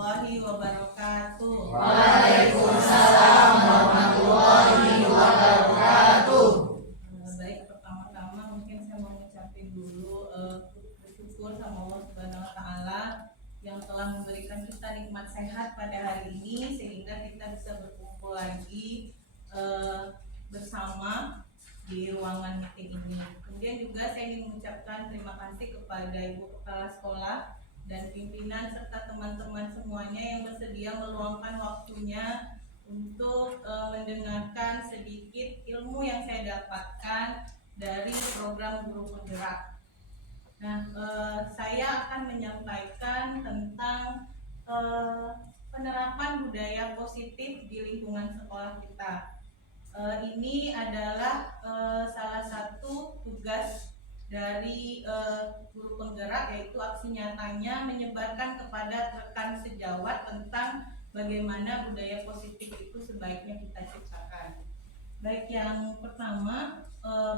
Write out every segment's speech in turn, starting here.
warahmatullahi wabarakatuh. Waalaikumsalam warahmatullahi wabarakatuh. Baik, pertama-tama mungkin saya mau ngucapin dulu bersyukur sama Allah Subhanahu wa taala yang telah memberikan kita nikmat sehat pada hari ini sehingga kita bisa berkumpul lagi bersama di ruangan meeting ini. Kemudian juga saya ingin mengucapkan terima kasih kepada Ibu Kepala Sekolah dan pimpinan serta teman-teman semuanya yang bersedia meluangkan waktunya untuk mendengarkan sedikit ilmu yang saya dapatkan dari program Guru Penggerak. Nah, saya akan menyampaikan tentang penerapan budaya positif di lingkungan sekolah kita. Ini adalah salah satu tugas dari Guru Penggerak, yaitu aksi nyatanya menyebarkan kepada rekan sejawat tentang bagaimana budaya positif itu sebaiknya kita ciptakan. Baik, yang pertama,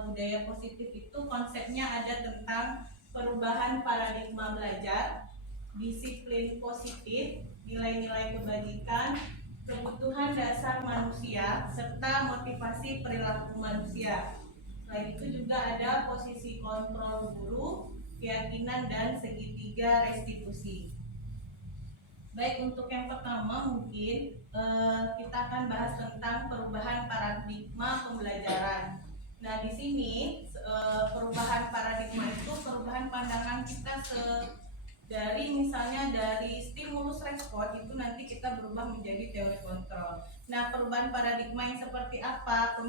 budaya positif itu konsepnya ada tentang perubahan paradigma belajar, disiplin positif, nilai-nilai kebajikan, kebutuhan dasar manusia, serta motivasi perilaku manusia. Selain itu juga ada posisi kontrol guru, keyakinan, dan segitiga restitusi. Baik, untuk yang pertama mungkin kita akan bahas tentang perubahan paradigma pembelajaran. Nah, di sini perubahan paradigma itu perubahan pandangan kita dari misalnya dari stimulus respon itu nanti kita berubah menjadi teori kontrol. Nah, perubahan paradigma yang seperti apa?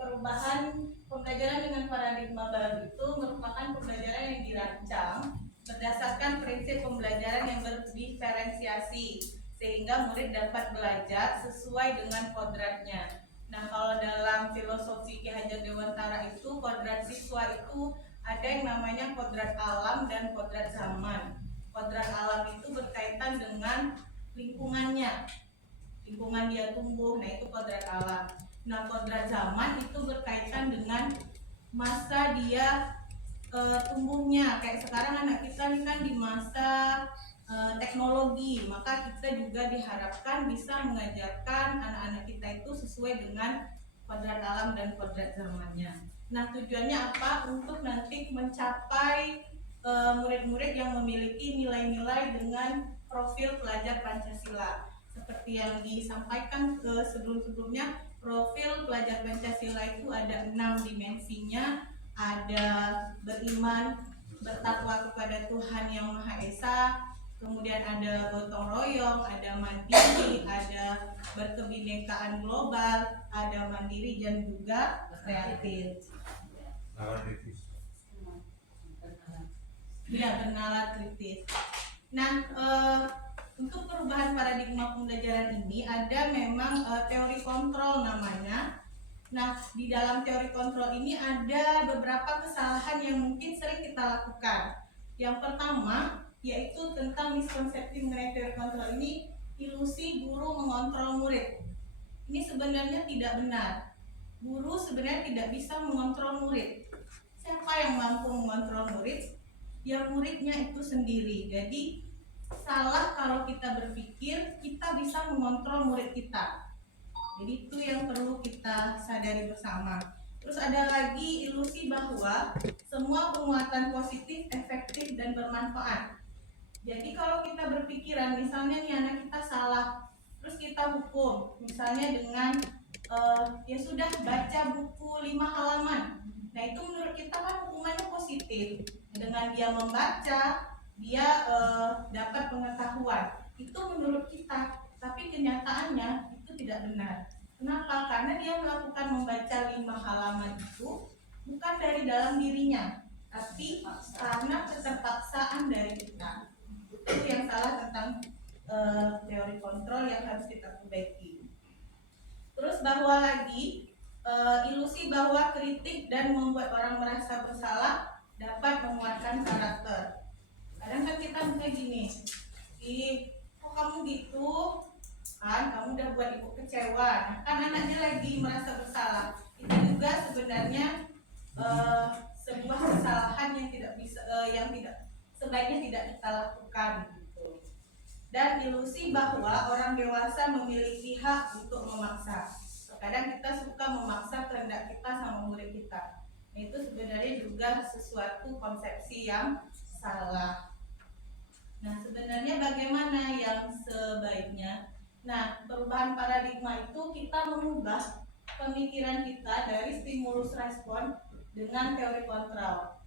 Perubahan pembelajaran dengan paradigma baru itu merupakan pembelajaran yang dirancang berdasarkan prinsip pembelajaran yang berdiferensiasi sehingga murid dapat belajar sesuai dengan kodratnya. Nah, kalau dalam filosofi Ki Hajar Dewantara itu kodrat siswa itu ada yang namanya kodrat alam dan kodrat zaman. Kodrat alam itu berkaitan dengan lingkungannya, lingkungan dia tumbuh, nah itu kodrat alam. Nah, kodrat zaman itu berkaitan dengan masa dia tumbuhnya. Kayak sekarang anak kita ini kan di masa teknologi, maka kita juga diharapkan bisa mengajarkan anak-anak kita itu sesuai dengan kodrat alam dan kodrat zamannya. Nah, tujuannya apa? Untuk nanti mencapai murid-murid yang memiliki nilai-nilai dengan profil pelajar Pancasila. Seperti yang disampaikan sebelum-sebelumnya, profil pelajar Pancasila itu ada 6 dimensinya. Ada beriman, bertakwa kepada Tuhan Yang Maha Esa, kemudian ada gotong royong, ada mandiri, ada berkebinekaan global, ada mandiri dan juga kreatif. Ya, bernalar kritis. Nah, untuk perubahan paradigma pembelajaran ini ada memang teori kontrol namanya. Nah, di dalam teori kontrol ini ada beberapa kesalahan yang mungkin sering kita lakukan. Yang pertama, yaitu tentang miskonsepsi mengenai teori kontrol ini, ilusi guru mengontrol murid. Ini sebenarnya tidak benar. Guru sebenarnya tidak bisa mengontrol murid. Siapa yang mampu mengontrol murid? Ya, muridnya itu sendiri. Jadi, salah kalau kita berpikir kita bisa mengontrol murid kita. Jadi itu yang perlu kita sadari bersama. Terus ada lagi ilusi bahwa semua penguatan positif, efektif, dan bermanfaat. Jadi kalau kita berpikiran misalnya nih anak kita salah, terus kita hukum misalnya dengan ya sudah baca buku 5 halaman. Nah, itu menurut kita kan hukumannya positif. Dengan dia membaca, dia dapat pengetahuan. Itu menurut kita, tapi kenyataannya itu tidak benar. Kenapa? Karena dia melakukan membaca 5 halaman itu bukan dari dalam dirinya, tapi karena keterpaksaan dari kita. Itu yang salah tentang teori kontrol yang harus kita perbaiki. Terus bahwa lagi ilusi bahwa kritik dan membuat orang merasa bersalah dapat menguatkan karakter. Kadang kan kita misalnya gini, kok kamu gitu? Kan kamu udah buat ibu kecewa. Nah, kan anaknya lagi merasa bersalah. Itu juga sebenarnya sebuah kesalahan yang tidak bisa, yang tidak sebaiknya tidak kita lakukan gitu. dan ilusi bahwa orang dewasa memiliki hak untuk memaksa. Kadang kita suka memaksa kehendak kita sama murid kita. Itu sebenarnya juga sesuatu konsepsi yang salah. Nah, sebenarnya bagaimana yang sebaiknya? Nah, perubahan paradigma itu kita mengubah pemikiran kita dari stimulus respon dengan teori kontrol.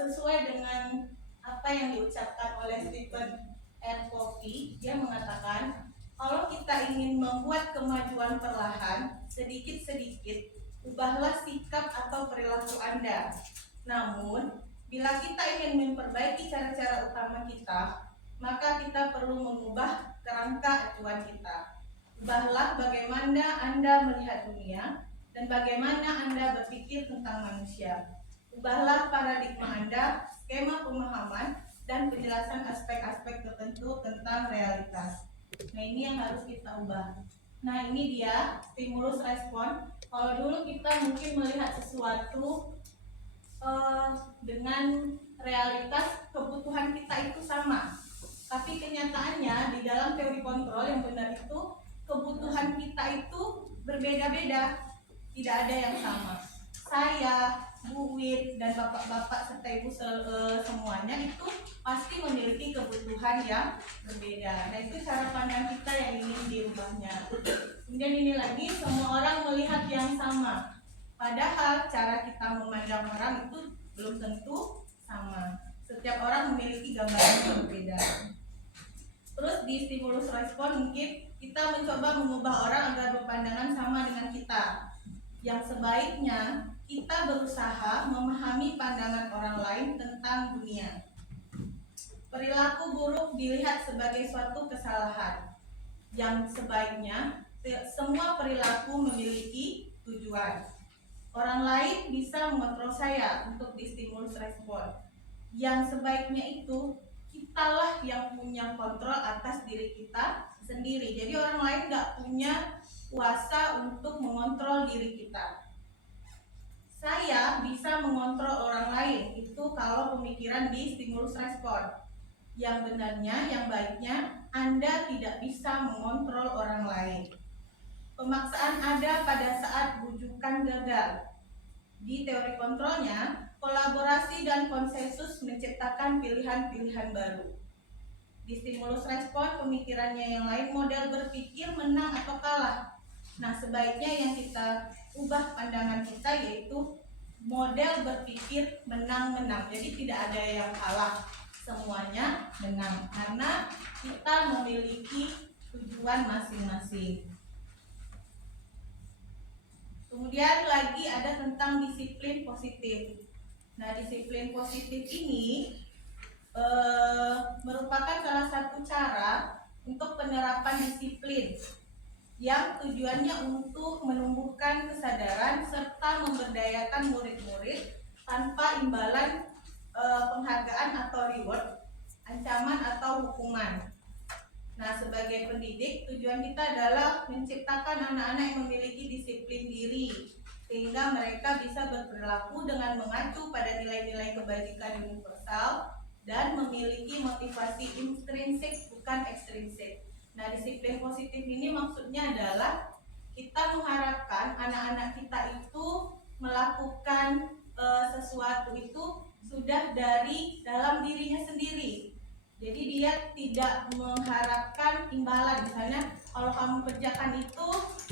Sesuai dengan apa yang diucapkan oleh Stephen R. Covey, dia mengatakan kalau kita ingin membuat kemajuan perlahan, sedikit-sedikit, ubahlah sikap atau perilaku Anda. Namun, bila kita ingin memperbaiki cara-cara utama kita, maka kita perlu mengubah kerangka acuan kita. Ubahlah bagaimana Anda melihat dunia dan bagaimana Anda berpikir tentang manusia. Ubahlah paradigma Anda, skema pemahaman, dan penjelasan aspek-aspek tertentu tentang realitas. Nah, ini yang harus kita ubah. Nah, ini dia stimulus respon. Kalau dulu kita mungkin melihat sesuatu dengan realitas kebutuhan kita itu sama, tapi kenyataannya di dalam teori kontrol yang benar itu kebutuhan kita itu berbeda-beda, tidak ada yang sama. Saya, Bu Wit, dan bapak-bapak serta ibu semuanya itu pasti memiliki kebutuhan yang berbeda. Nah, itu cara pandang kita yang ingin diubahnya. Kemudian ini lagi, semua orang melihat yang sama, padahal cara kita memandang orang itu belum tentu sama. Setiap orang memiliki gambaran yang berbeda. Terus di stimulus respon mungkin kita mencoba mengubah orang agar berpandangan sama dengan kita. Yang sebaiknya kita berusaha memahami pandangan orang lain tentang dunia. Perilaku buruk dilihat sebagai suatu kesalahan. Yang sebaiknya semua perilaku memiliki tujuan. Orang lain bisa mengontrol saya untuk distimulus respon. Yang sebaiknya itu kitalah yang punya kontrol atas diri kita sendiri. Jadi orang lain nggak punya kuasa untuk mengontrol diri kita. Saya bisa mengontrol orang lain itu kalau pemikiran di stimulus respon. Yang benarnya, yang baiknya, Anda tidak bisa mengontrol orang lain. Pemaksaan ada pada saat bujukan gagal. Di teori kontrolnya, kolaborasi dan konsensus menciptakan pilihan-pilihan baru. Di stimulus respon, pemikirannya yang lain model berpikir menang atau kalah. Nah, sebaiknya yang kita ubah pandangan kita yaitu model berpikir menang-menang. Jadi tidak ada yang kalah, semuanya menang karena kita memiliki tujuan masing-masing. Kemudian lagi ada tentang disiplin positif. Nah, disiplin positif ini merupakan salah satu cara untuk penerapan disiplin yang tujuannya untuk menumbuhkan kesadaran serta memberdayakan murid-murid tanpa imbalan penghargaan atau reward, ancaman atau hukuman. Nah, sebagai pendidik, tujuan kita adalah menciptakan anak-anak yang memiliki disiplin diri sehingga mereka bisa berperilaku dengan mengacu pada nilai-nilai kebajikan universal dan memiliki motivasi intrinsik bukan ekstrinsik. Nah, disiplin positif ini maksudnya adalah kita mengharapkan anak-anak kita itu melakukan sesuatu itu sudah dari dalam dirinya sendiri. Jadi dia tidak mengharapkan imbalan. Misalnya kalau kamu kerjakan itu,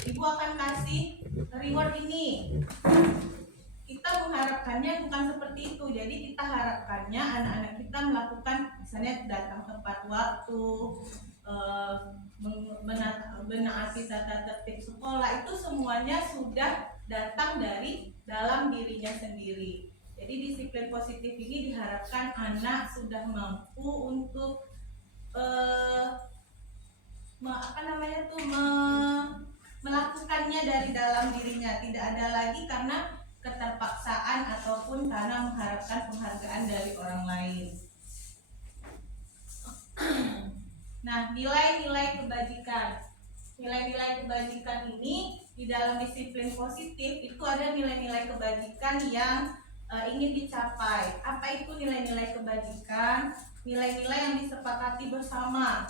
ibu akan kasih reward ini. Kita mengharapkannya bukan seperti itu. Jadi kita harapkannya anak-anak kita melakukan misalnya datang tepat waktu, menaati tata tertib sekolah, itu semuanya sudah datang dari dalam dirinya sendiri. Jadi disiplin positif ini diharapkan anak sudah mampu untuk melakukannya dari dalam dirinya, tidak ada lagi karena keterpaksaan ataupun karena mengharapkan penghargaan dari orang lain. Nah, nilai-nilai kebajikan. Nilai-nilai kebajikan ini di dalam disiplin positif itu ada nilai-nilai kebajikan yang ingin dicapai. Apa itu nilai-nilai kebajikan? nilai-nilai yang disepakati bersama,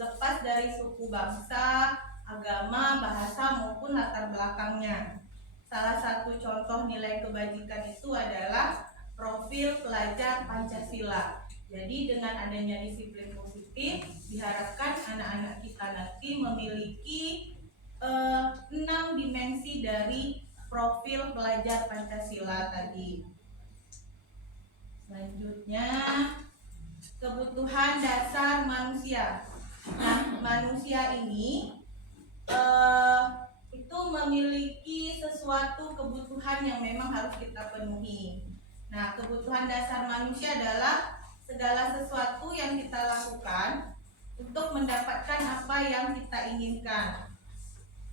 lepas dari suku bangsa, agama, bahasa maupun latar belakangnya. Salah satu contoh nilai kebajikan itu adalah profil pelajar Pancasila. Jadi dengan adanya disiplin positif, diharapkan anak-anak kita nanti memiliki 6 dimensi dari profil pelajar Pancasila tadi. Selanjutnya, kebutuhan dasar manusia. Nah, manusia ini itu memiliki sesuatu kebutuhan yang memang harus kita penuhi. Nah, kebutuhan dasar manusia adalah segala sesuatu yang kita lakukan untuk mendapatkan apa yang kita inginkan.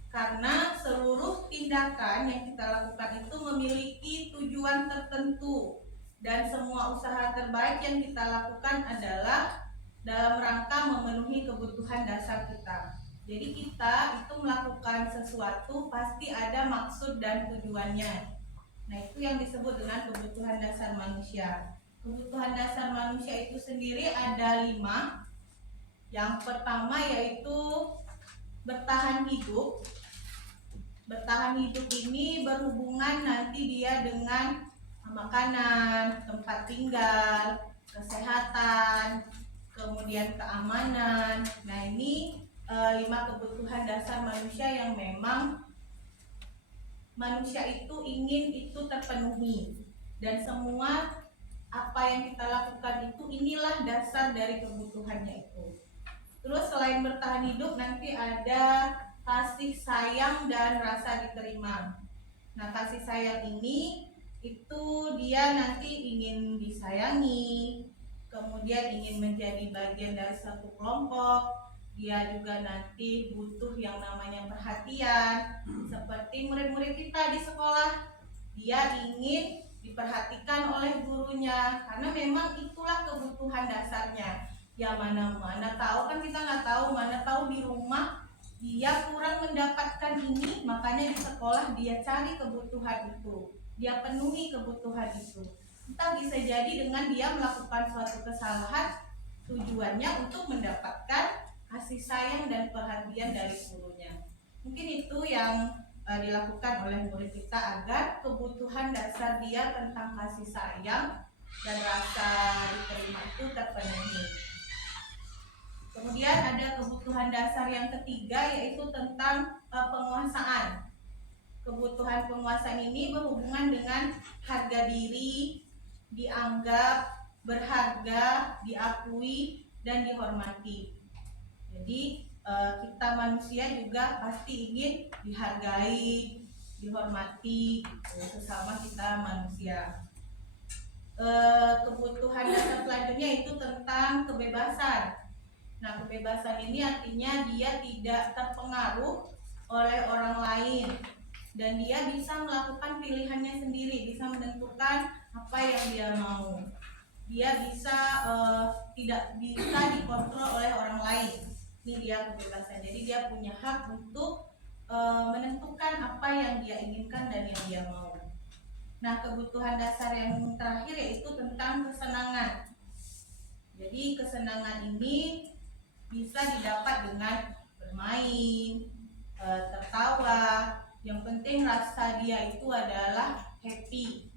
Karena seluruh tindakan yang kita lakukan itu memiliki tujuan tertentu, dan semua usaha terbaik yang kita lakukan adalah dalam rangka memenuhi kebutuhan dasar kita. Jadi kita itu melakukan sesuatu pasti ada maksud dan tujuannya. Nah, itu yang disebut dengan kebutuhan dasar manusia. Kebutuhan dasar manusia itu sendiri ada 5. Yang pertama yaitu bertahan hidup. Bertahan hidup ini berhubungan nanti dia dengan makanan, tempat tinggal, kesehatan, kemudian keamanan. Nah, ini 5 kebutuhan dasar manusia yang memang manusia itu ingin itu terpenuhi, dan semua apa yang kita lakukan itu inilah dasar dari kebutuhannya itu. Terus selain bertahan hidup nanti ada kasih sayang dan rasa diterima. Nah, kasih sayang ini itu dia nanti ingin disayangi, kemudian ingin menjadi bagian dari satu kelompok. Dia juga nanti butuh yang namanya perhatian. Seperti murid-murid kita di sekolah, dia ingin diperhatikan oleh gurunya, karena memang itulah kebutuhan dasarnya. Ya mana tahu kan, kita nggak tahu, mana tahu di rumah dia kurang mendapatkan ini, makanya di sekolah dia cari kebutuhan itu, dia penuhi kebutuhan itu. Entah bisa jadi dengan dia melakukan suatu kesalahan, tujuannya untuk mendapatkan kasih sayang dan perhatian dari gurunya. Mungkin itu yang dilakukan oleh murid kita agar kebutuhan dasar dia tentang kasih sayang dan rasa diterima itu terpenuhi. Kemudian ada kebutuhan dasar yang ketiga, yaitu tentang penguasaan. Kebutuhan penguasaan ini berhubungan dengan harga diri, dianggap berharga, diakui, dan dihormati. Jadi kita manusia juga pasti ingin dihargai, dihormati, sesama kita manusia. Kebutuhan dasar selanjutnya itu tentang kebebasan. Nah, kebebasan ini artinya dia tidak terpengaruh oleh orang lain, dan dia bisa melakukan pilihannya sendiri, bisa menentukan apa yang dia mau. Dia bisa tidak bisa dikontrol oleh orang lain. Ini dia kebebasan. Jadi dia punya hak untuk menentukan apa yang dia inginkan dan yang dia mau. Nah, kebutuhan dasar yang terakhir yaitu tentang kesenangan. Jadi kesenangan ini bisa didapat dengan bermain, tertawa. Yang penting rasa dia itu adalah happy.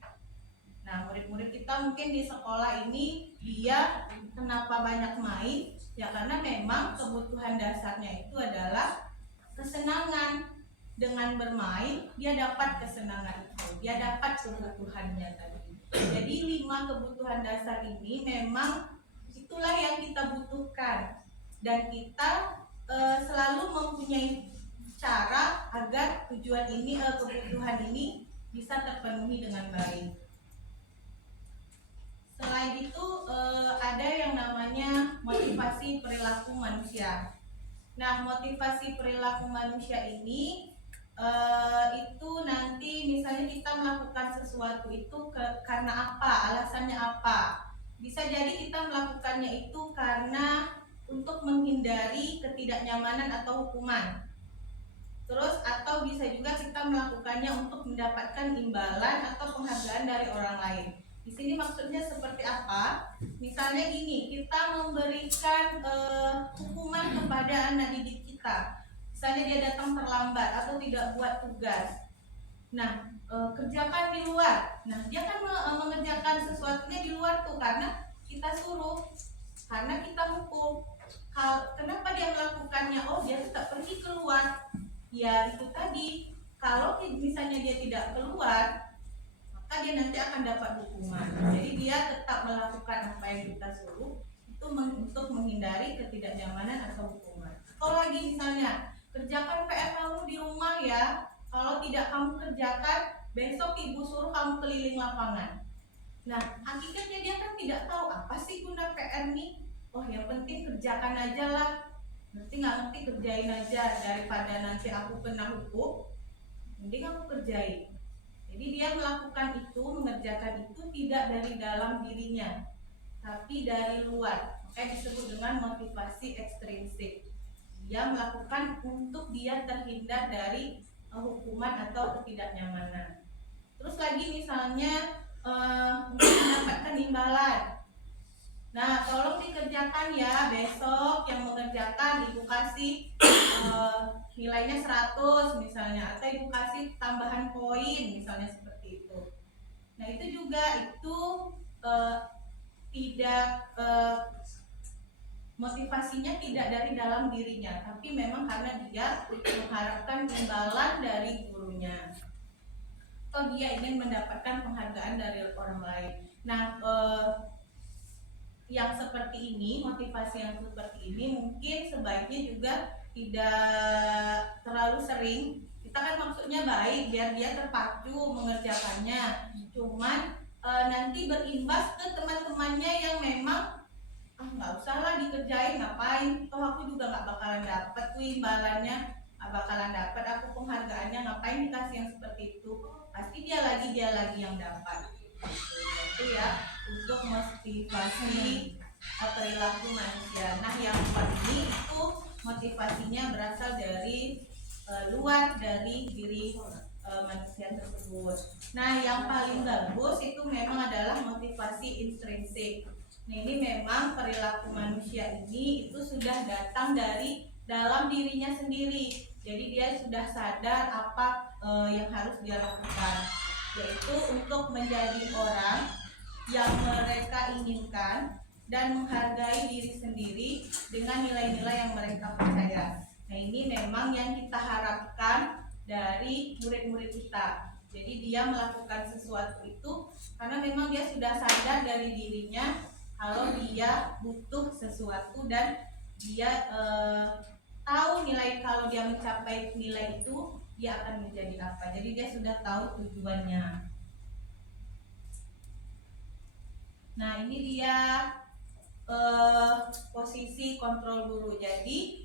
Nah, murid-murid kita mungkin di sekolah ini dia kenapa banyak main? Ya karena memang kebutuhan dasarnya itu adalah kesenangan. Dengan bermain dia dapat kesenangan itu, dia dapat kebutuhannya tadi. Jadi 5 kebutuhan dasar ini memang itulah yang kita butuhkan, dan kita selalu mempunyai cara agar tujuan ini, kebutuhan ini bisa terpenuhi dengan baik. Selain itu ada yang namanya motivasi perilaku manusia. Nah, motivasi perilaku manusia ini itu nanti misalnya kita melakukan sesuatu itu karena apa, alasannya apa. Bisa jadi kita melakukannya itu karena untuk menghindari ketidaknyamanan atau hukuman. Terus atau bisa juga kita melakukannya untuk mendapatkan imbalan atau penghargaan dari orang lain. Di sini maksudnya seperti apa? Misalnya gini, kita memberikan hukuman kepada anak didik kita. Misalnya dia datang terlambat atau tidak buat tugas. Nah, kerjakan di luar. Nah, dia kan mengerjakan sesuatunya di luar tuh karena kita suruh, karena kita hukum. Kenapa dia melakukannya? Oh, dia tetap pergi keluar. Ya, itu tadi. Kalau misalnya dia tidak keluar, maka dia nanti akan dapat hukuman. Jadi dia tetap melakukan apa yang kita suruh itu untuk menghindari ketidaknyamanan atau hukuman. Kalau lagi misalnya kerjakan PR kamu di rumah ya, kalau tidak kamu kerjakan besok ibu suruh kamu keliling lapangan. Nah, hakikatnya dia kan tidak tahu apa sih guna PR nih. Oh, yang penting kerjakan aja lah. Nanti nggak ngerti kerjain aja, daripada nanti aku kena hukum, mending aku kerjain. Jadi dia melakukan itu, mengerjakan itu tidak dari dalam dirinya, tapi dari luar. Makanya disebut dengan motivasi ekstrinsik. Dia melakukan untuk dia terhindar dari hukuman atau ketidaknyamanan. Terus lagi misalnya untuk mendapatkan imbalan. Nah, tolong dikerjakan ya, besok yang mengerjakan ibu kasih nilainya 100 misalnya, atau ibu kasih tambahan poin misalnya seperti itu. Nah, itu juga tidak motivasinya tidak dari dalam dirinya, tapi memang karena dia mengharapkan imbalan dari gurunya, atau dia ingin mendapatkan penghargaan dari orang lain. Nah, yang seperti ini, motivasi yang seperti ini mungkin sebaiknya juga tidak terlalu sering. Kita kan maksudnya baik biar dia terpacu mengerjakannya, cuman nanti berimbas ke teman-temannya yang memang nggak usah lah dikerjain, ngapain, toh aku juga nggak bakalan dapat tuh imbalannya, nggak bakalan dapat aku penghargaannya, ngapain dikasih yang seperti itu, pasti dia lagi yang dapat. Itu ya untuk motivasi perilaku manusia. Nah, yang empat ini itu motivasinya berasal dari luar dari diri manusia tersebut. Nah, yang paling bagus itu memang adalah motivasi intrinsik. Nah, ini memang perilaku manusia ini itu sudah datang dari dalam dirinya sendiri. Jadi dia sudah sadar apa yang harus dia lakukan, yaitu untuk menjadi orang yang mereka inginkan dan menghargai diri sendiri dengan nilai-nilai yang mereka percaya. Nah, ini memang yang kita harapkan dari murid-murid kita. Jadi dia melakukan sesuatu itu karena memang dia sudah sadar dari dirinya kalau dia butuh sesuatu dan dia tahu nilai, kalau dia mencapai nilai itu dia akan menjadi apa. Jadi dia sudah tahu tujuannya. Nah, ini dia posisi kontrol guru. Jadi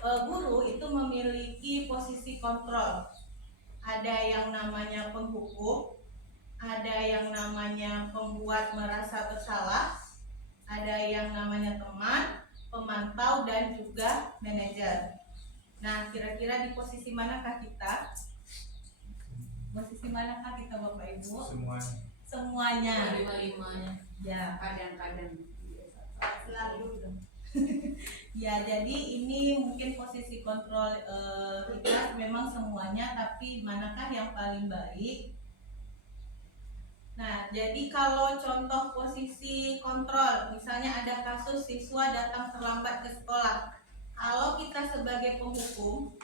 guru itu memiliki posisi kontrol. Ada yang namanya penghukum, ada yang namanya pembuat merasa bersalah, ada yang namanya teman, pemantau, dan juga manajer. Nah, kira-kira di posisi manakah kita? Posisi manakah kita, Bapak Ibu? Semuanya. Lima-limanya. Ya, Kadang-kadang. selalu dong. Ya, jadi ini mungkin posisi kontrol kita memang semuanya, tapi manakah yang paling baik? Nah, jadi kalau contoh posisi kontrol, misalnya ada kasus siswa datang terlambat ke sekolah. Kalau kita sebagai penghukum,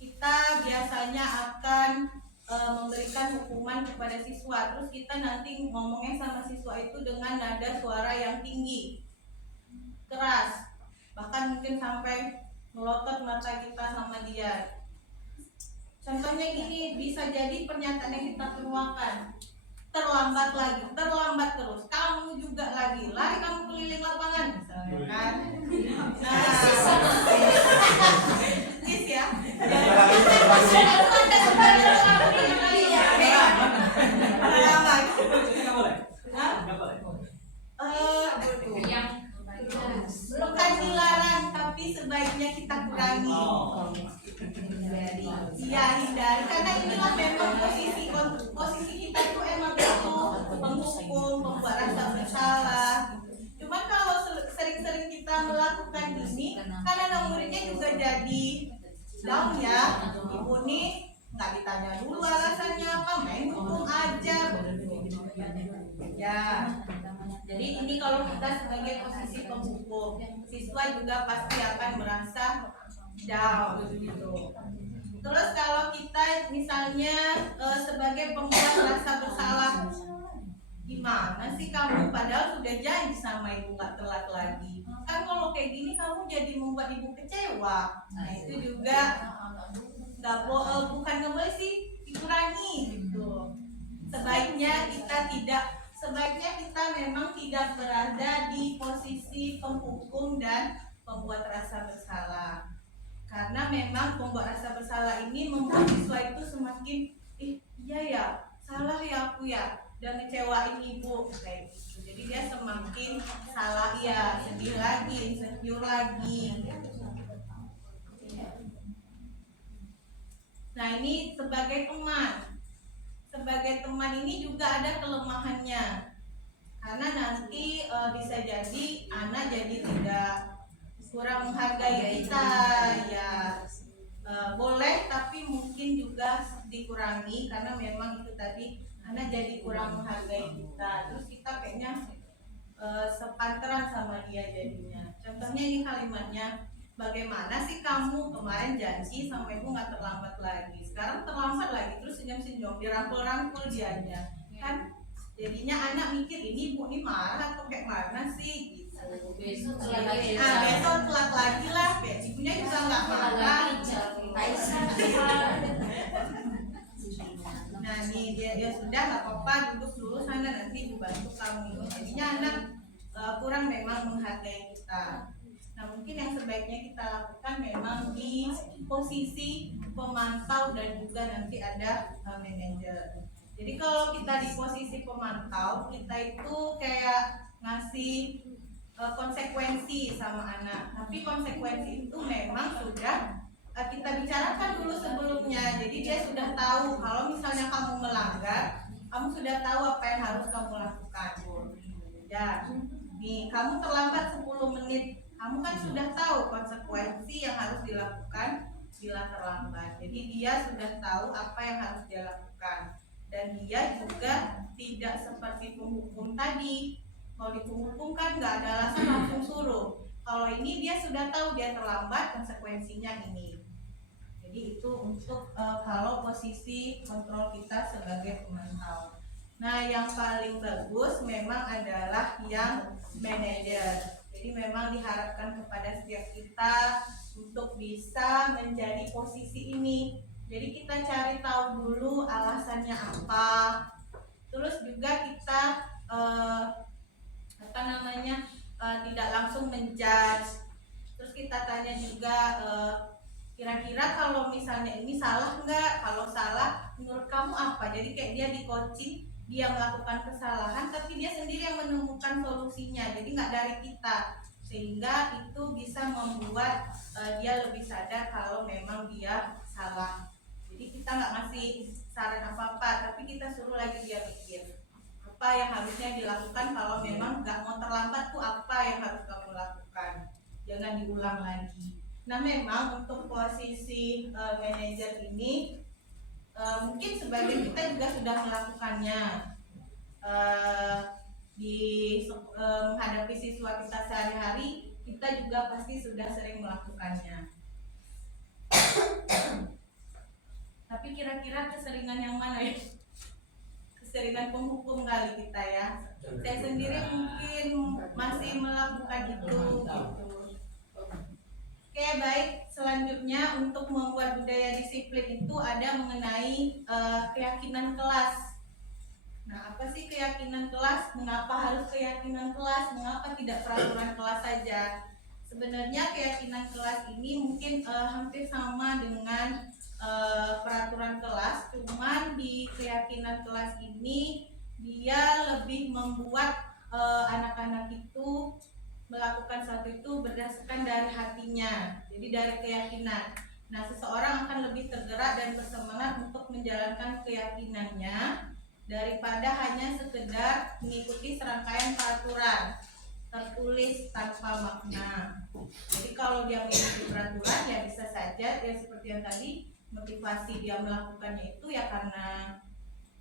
kita biasanya akan memberikan hukuman kepada siswa. Terus kita nanti ngomongnya sama siswa itu dengan nada suara yang tinggi, keras, bahkan mungkin sampai melotot mata kita sama dia. Contohnya gini, bisa jadi pernyataan yang kita keluarkan, terlambat lagi, terlambat terus, kamu juga lagi, lari kamu keliling lapangan misalnya kan. Nah, sis ya. Bukan dilarang, tapi sebaiknya kita kurangi. Iya, hindari, karena inilah memang posisi kita itu emang itu penghukum, kan anak muridnya juga jadi down ya. Ibu nih nggak ditanya dulu alasannya apa, main hukum aja ya. Jadi ini kalau kita sebagai posisi penghukum, siswa juga pasti akan merasa down gitu. Terus kalau kita misalnya sebagai pembuat rasa bersalah, gimana sih kamu padahal sudah janji sama ibu nggak telat lagi. Kan kalau kayak gini kamu jadi membuat ibu kecewa. Nah itu juga bukan nggak boleh sih, dikurangi gitu. Sebaiknya kita memang tidak berada di posisi penghukum dan pembuat rasa bersalah. Karena memang pembuat rasa bersalah ini membuat siswa itu semakin iya ya, salah ya aku ya, dan ngecewain ibu kayak gitu. Jadi dia semakin salah ya, sedih lagi, insecure lagi. Nah ini sebagai teman ini juga ada kelemahannya, karena nanti bisa jadi anak jadi tidak kurang menghargai kita ya. Boleh tapi mungkin juga dikurangi, karena memang itu tadi anak jadi kurang menghargai kita, terus kita kayaknya sepantaran sama dia jadinya. Contohnya ini kalimatnya, bagaimana sih kamu kemarin janji sama ibu nggak terlambat lagi, sekarang terlambat lagi, terus senyum-senyum, dirangkul-rangkul dianya kan. Jadinya anak mikir ini ibu nih marah atau kayak mana sih gitu. Besok telat lagi lah, kayak ibunya juga nggak marah. Nah nih dia sudah nggak apa-apa, duduk dulu sana, nanti ibu bantu kamu. Jadinya anak kurang memang menghargai kita. Nah mungkin yang sebaiknya kita lakukan memang di posisi pemantau dan juga nanti ada manajer. Jadi kalau kita di posisi pemantau, kita itu kayak ngasih konsekuensi sama anak. Tapi konsekuensi itu memang sudah kita bicarakan dulu sebelumnya. Jadi dia sudah tahu kalau misalnya kamu melanggar, kamu sudah tahu apa yang harus kamu lakukan. Ya, nih kamu terlambat 10 menit. Kamu kan sudah tahu konsekuensi yang harus dilakukan bila terlambat. Jadi dia sudah tahu apa yang harus dia lakukan. Dan dia juga tidak seperti penghukum tadi. Kalau di penghukum kan nggak ada alasan langsung suruh. Kalau ini dia sudah tahu dia terlambat, konsekuensinya ini. Jadi itu untuk kalau posisi kontrol kita sebagai pemantau. Nah yang paling bagus memang adalah yang manajer. Jadi memang diharapkan kepada setiap kita untuk bisa menjadi posisi ini. Jadi kita cari tahu dulu alasannya apa. Terus juga kita tidak langsung menjudge. Terus kita tanya juga kira-kira kalau misalnya ini salah nggak? Kalau salah menurut kamu apa? Jadi kayak dia di coaching, dia melakukan kesalahan tapi dia sendiri yang menemukan solusinya. Jadi nggak dari kita, sehingga itu bisa membuat dia lebih sadar kalau memang dia salah. Jadi kita nggak ngasih saran apa-apa, tapi kita suruh lagi dia mikir apa yang harusnya dilakukan. Kalau memang nggak mau terlambat tuh apa yang harus kamu lakukan, jangan diulang lagi. Nah memang untuk posisi manajer ini mungkin sebagian kita juga sudah melakukannya menghadapi siswa kita sehari-hari. Kita juga pasti sudah sering melakukannya. Tapi kira-kira keseringan yang mana ya? Keseringan penghukum kali kita ya. Saya sendiri mungkin masih melakukan itu gitu. Oke baik, selanjutnya untuk membuat budaya disiplin itu ada mengenai keyakinan kelas. Nah apa sih keyakinan kelas? Mengapa harus keyakinan kelas? Mengapa tidak peraturan kelas saja? Sebenarnya keyakinan kelas ini mungkin hampir sama dengan peraturan kelas, cuman di keyakinan kelas ini dia lebih membuat anak-anak itu melakukan sesuatu itu berdasarkan dari hatinya, jadi dari keyakinan. Nah seseorang akan lebih tergerak dan bersemangat untuk menjalankan keyakinannya daripada hanya sekedar mengikuti serangkaian peraturan. tertulis tanpa makna. Jadi kalau dia mengikuti peraturan ya bisa saja ya seperti yang tadi, motivasi dia melakukannya itu ya karena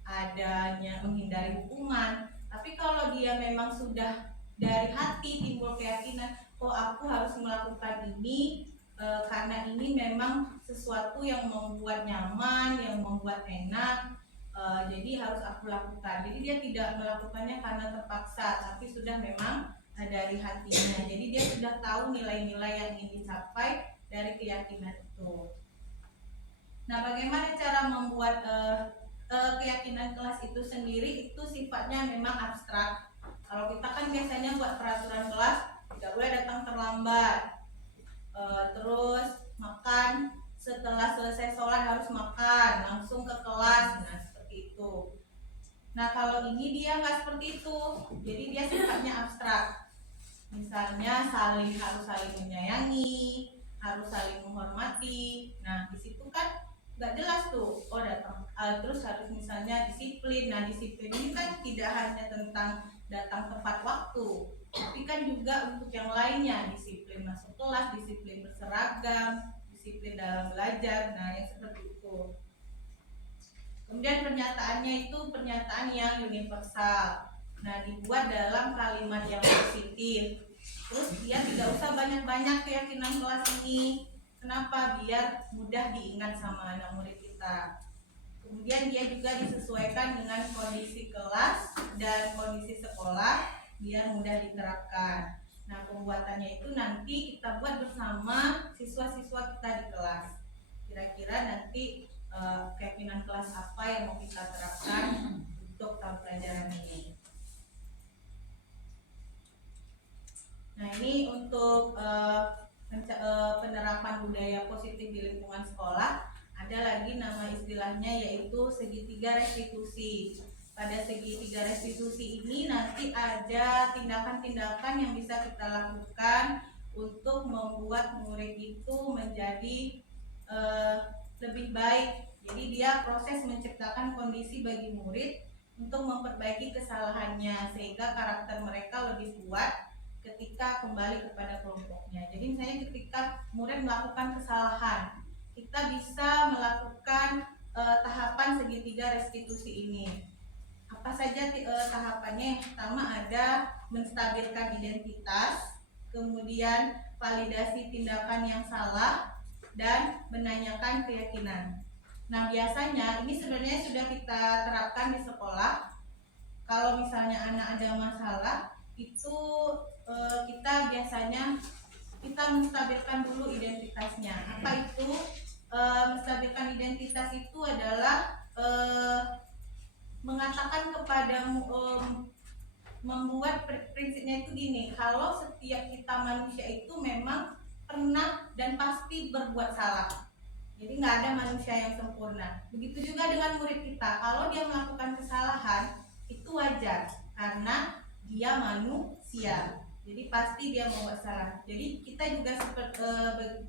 adanya menghindari hukuman. Tapi kalau dia memang sudah dari hati timbul keyakinan, oh aku harus melakukan ini karena ini memang sesuatu yang membuat nyaman, yang membuat enak, jadi harus aku lakukan. Jadi dia tidak melakukannya karena terpaksa, tapi sudah memang dari hatinya. Jadi dia sudah tahu nilai-nilai yang ingin dicapai dari keyakinan itu. Nah, bagaimana cara membuat keyakinan kelas itu sendiri? Itu sifatnya memang abstrak. Kalau kita kan biasanya buat peraturan kelas tidak boleh datang terlambat, terus makan setelah selesai sholat harus makan langsung ke kelas, nah seperti itu. Nah kalau ini dia nggak seperti itu, jadi dia sifatnya abstrak. Misalnya harus saling menyayangi, harus saling menghormati. Nah di situ kan nggak jelas tuh, oh datang terus harus misalnya disiplin. Nah disiplin ini kan tidak hanya tentang datang tepat waktu, tapi kan juga untuk yang lainnya, disiplin masuk kelas, disiplin berseragam, disiplin dalam belajar. Nah yang seperti itu. Kemudian pernyataannya itu pernyataan yang universal. Nah dibuat dalam kalimat yang positif. Terus dia tidak usah banyak-banyak keyakinan kelas ini. Kenapa? Biar mudah diingat sama anak murid kita. Kemudian dia juga disesuaikan dengan kondisi kelas dan kondisi sekolah biar mudah diterapkan. Nah pembuatannya itu nanti kita buat bersama siswa-siswa kita di kelas. Kira-kira nanti keyakinan kelas apa yang mau kita terapkan untuk tahun pelajaran ini. Nah ini untuk penerapan budaya positif di lingkungan sekolah. Ada lagi nama istilahnya yaitu segitiga restitusi. Pada segitiga restitusi ini nanti ada tindakan-tindakan yang bisa kita lakukan untuk membuat murid itu menjadi lebih baik. Jadi dia proses menciptakan kondisi bagi murid untuk memperbaiki kesalahannya sehingga karakter mereka lebih kuat ketika kembali kepada kelompoknya. Jadi misalnya ketika murid melakukan kesalahan, kita bisa melakukan tahapan segitiga restitusi ini. Apa saja tahapannya? Yang pertama ada menstabilkan identitas, kemudian validasi tindakan yang salah, dan menanyakan keyakinan. Nah biasanya ini sebenarnya sudah kita terapkan di sekolah. Kalau misalnya anak ada masalah, itu kita biasanya kita menstabilkan dulu identitasnya. Apa itu? Menstabilkan identitas itu adalah mengatakan kepada membuat prinsipnya itu gini, kalau setiap kita manusia itu memang pernah dan pasti berbuat salah. Jadi nggak ada manusia yang sempurna. Begitu juga dengan murid kita, kalau dia melakukan kesalahan itu wajar karena dia manusia. Jadi pasti dia membuat salah. Jadi kita juga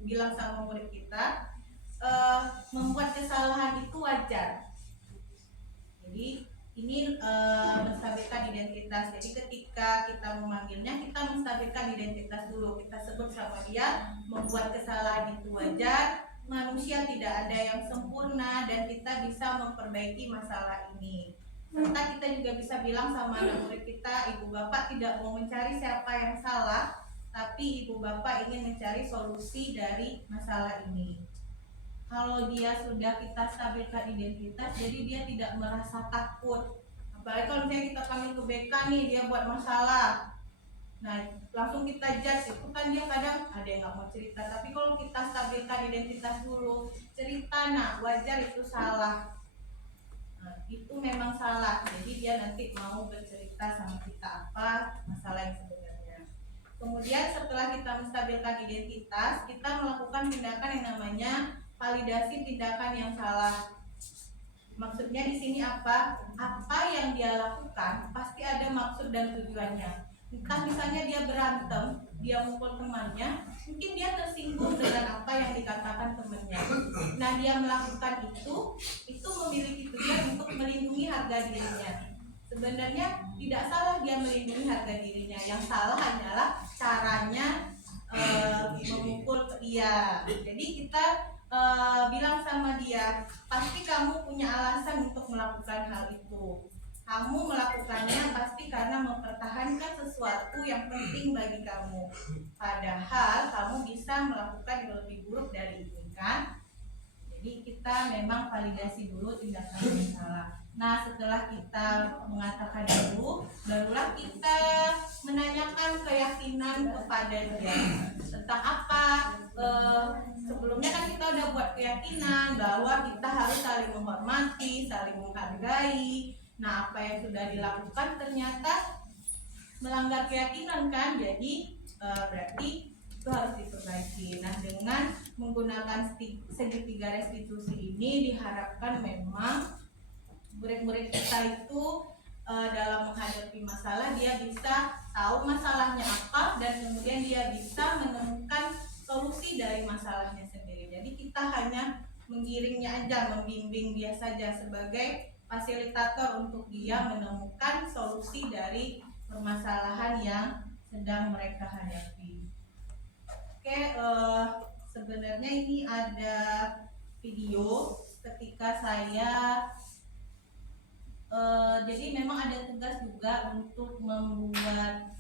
bilang sama murid kita, membuat kesalahan itu wajar. Jadi ini menstabilkan identitas. Jadi ketika kita memanggilnya, kita menstabilkan identitas dulu. Kita sebut sama dia, membuat kesalahan itu wajar, manusia tidak ada yang sempurna, dan kita bisa memperbaiki masalah ini. Serta kita juga bisa bilang sama anak murid kita, ibu bapak tidak mau mencari siapa yang salah, tapi ibu bapak ingin mencari solusi dari masalah ini. Kalau dia sudah kita stabilkan identitas, jadi dia tidak merasa takut. Apalagi kalau misalnya kita panggil ke BK nih, dia buat masalah, nah langsung kita judge, itu kan dia kadang ada yang nggak mau cerita. Tapi kalau kita stabilkan identitas dulu, cerita, nah wajar itu salah, nah, itu memang salah. Jadi dia nanti mau bercerita sama kita apa masalah yang sebenarnya. Kemudian setelah kita menstabilkan identitas, kita melakukan tindakan yang namanya validasi tindakan yang salah. Maksudnya di sini apa? Apa yang dia lakukan pasti ada maksud dan tujuannya. Entah misalnya dia berantem, dia mukul temannya, mungkin dia tersinggung dengan apa yang dikatakan temannya. Nah dia melakukan itu memiliki tujuan untuk melindungi harga dirinya. sebenarnya tidak salah dia melindungi harga dirinya. Yang salah adalah caranya memukul dia. Jadi kita bilang sama dia, pasti kamu punya alasan untuk melakukan hal itu. Kamu melakukannya pasti karena mempertahankan sesuatu yang penting bagi kamu. Padahal kamu bisa melakukan yang lebih buruk dari ini kan? Jadi kita memang validasi dulu tindakan yang salah. Nah, setelah kita mengatakan itu, barulah kita menanyakan keyakinan kepada dia tentang apa. Sebelumnya kan kita udah buat keyakinan bahwa kita harus saling menghormati, saling menghargai. Nah, apa yang sudah dilakukan ternyata melanggar keyakinan kan, jadi berarti itu harus diperbaiki. Nah, dengan menggunakan segitiga restitusi ini diharapkan memang murid-murid kita itu dalam menghadapi masalah dia bisa tahu masalahnya apa dan kemudian dia bisa menemukan solusi dari masalahnya sendiri. Jadi kita hanya menggiringnya aja, membimbing dia saja sebagai fasilitator untuk dia menemukan solusi dari permasalahan yang sedang mereka hadapi. Oke, sebenarnya ini ada video ketika saya jadi memang ada tugas juga untuk membuat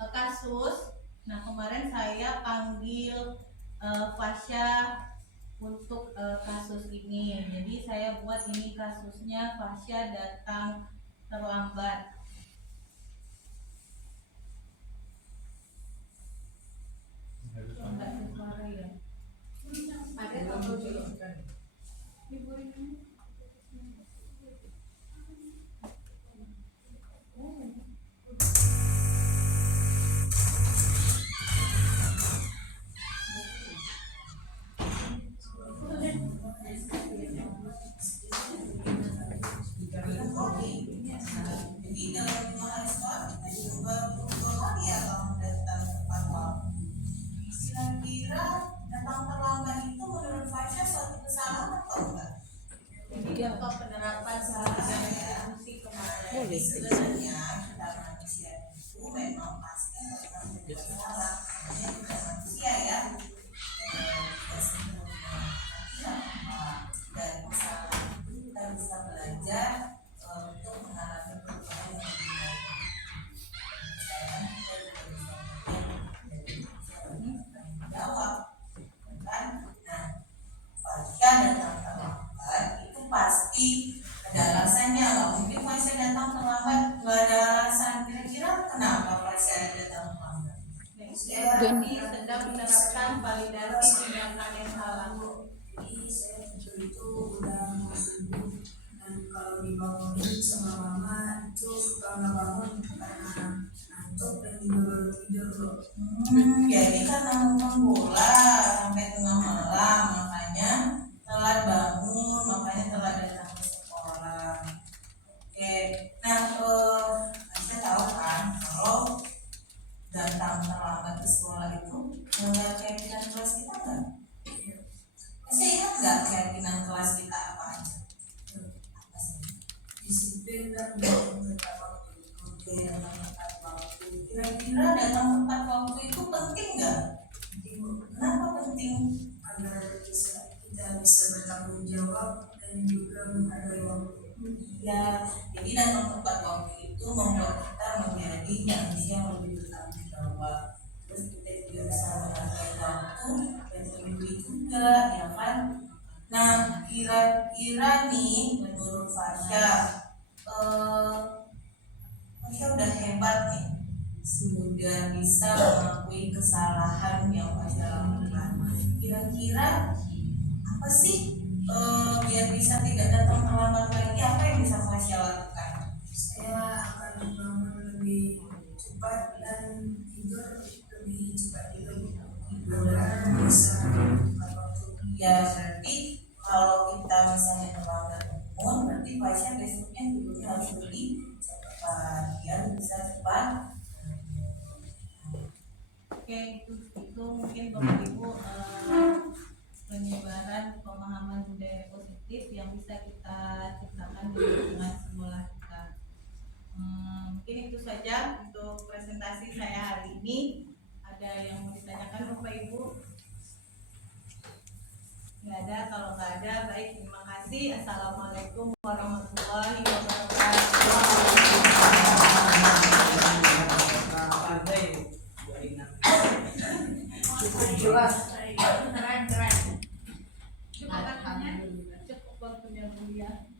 kasus. Nah, kemarin saya panggil Fasya untuk kasus ini. Jadi saya buat ini kasusnya Fasya datang terlambat. Enggak ada suara ya? Ada atau belum? Jadi dalam 5 hari sekolah kita juga berulang kali ya kamu datang tepat waktu. Kira-kira datang terlambat itu menurut Fasya suatu kesalahan atau enggak? Jadi atau penerapan salah restitusi kemarin. Sebenarnya kita manusia itu memang pasti akan berbuat salah. Hanya kita manusia ya. Tidak sempurna. Dari kesalahan itu kita bisa belajar untuk mengalami perubahan yang lebih baik. Sekarang kita juga bisa jawab, kan? Nah, Fasya datang terlambat itu pasti ada alasannya. Nggak mungkin Fasya datang terlambat nggak ada alasan. Kira-kira kenapa Fasya datang terlambat? Jadi sedang menerapkan validasi tindakan yang salah. Jadi saya muncul itu udah mau subuh dan kalau dibangunin sama mama itu suka nggak bangun karena ngantuk dan juga baru tidur loh. Jadi karena nonton bola sampai tengah malam makanya telat bangun, makanya telat datang ke sekolah. Oke, nah saya tahu kan kalau datang terlambat ke sekolah itu melanggar keyakinan kelas kita nggak? Saya ingat nggak keyakinan kelas kita apa aja? Apa sih? Disiplin dan tepat waktu. Datang tepat waktu. Kira-kira datang tepat waktu itu penting nggak? Penting Kenapa penting? agar kita bisa bertanggung jawab dan juga menghargai waktu. Ya, jadi datang tepat waktu itu membuat kita menjadi manusia yang lebih bertanggung jawab. Terus kita juga bisa menghargai waktu dan peduli juga, ya kan? Nah, kira-kira nih menurut Fasya, Fasya udah hebat nih, sudah bisa mengakui kesalahan yang Fasya lakukan. Kira-kira apa sih biar bisa tidak datang terlambat lagi? Apa yang bisa Fasya lakukan? Saya akan bangun lebih cepat dan tidur lebih cepat juga. Mudah-mudahan bisa tepat waktu. Ya berarti kalau kita misalnya terlambat bangun, berarti Fasya besoknya tidurnya harus lebih cepat biar bisa cepat. Oke, itu mungkin Bapak Ibu penyebaran pemahaman budaya positif yang bisa kita ciptakan di lingkungan sekolah kita. saja untuk presentasi saya hari ini. Ada yang mau ditanyakan Bapak Ibu? Nggak ada. Kalau nggak ada, baik, terima kasih. Assalamualaikum warahmatullahi wabarakatuh. Jelas. Cukup waktunya, cukup waktunya mulia.